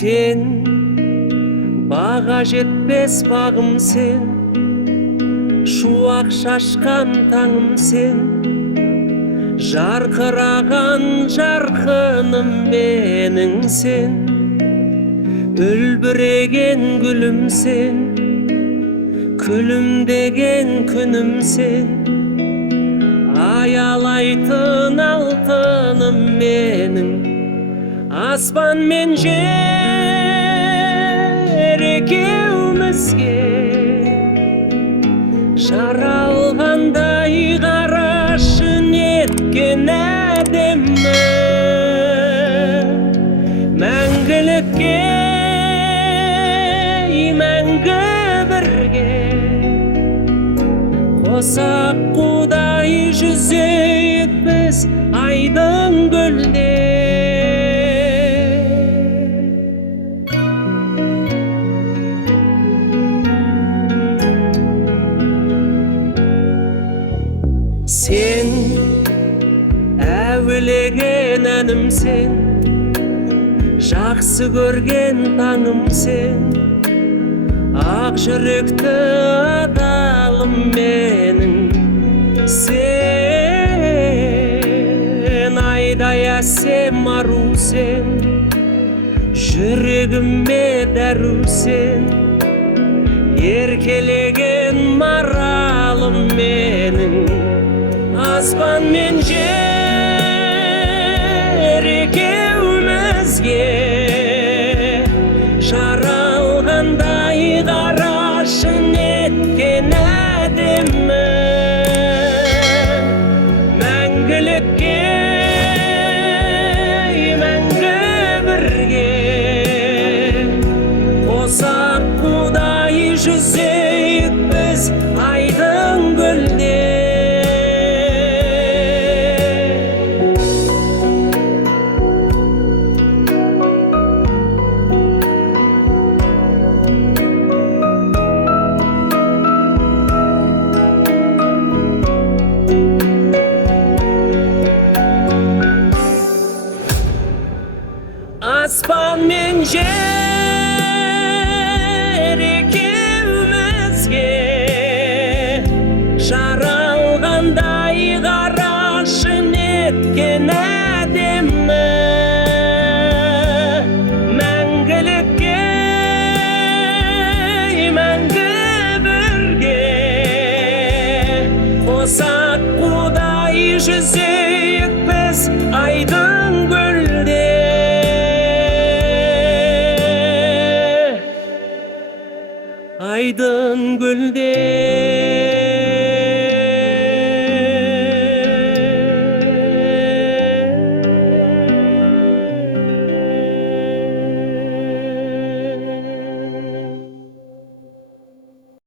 Sen bağa жетпес бағым sen, шуақ шашқан таңым sen, жарқыраған жарқыным менің sen, үлбіреген гүлім sen, күлімдеген күнім sen, аялайтын алтыным менің. Аспан мен жер екеумізге жаралғандай қарашы неткен әдемі, мәңгілікке мәңгі бірге қосақ қудай жүзейік біз айдын көлде. Sen әуелеген әнім sen, жақсы көрген таңым sen, ақ жүректі адалым менің. Сен айдай әсем ару sen, жүрегіме дәру sen, еркелеген маралым менің. Аспан мен жер екеумізге жаралғандай қарашы неткен әдемі, мәңгілікке мәңгі бірге қосақ қудай жүзейік біз айдын көлде. Аспан мен жер екеумізге жаралғандай қарашы неткен әдемі, мәңгілікке мәңгі бірге қосақ қудай жүзейік біз айдын көлде. Айдын көлде.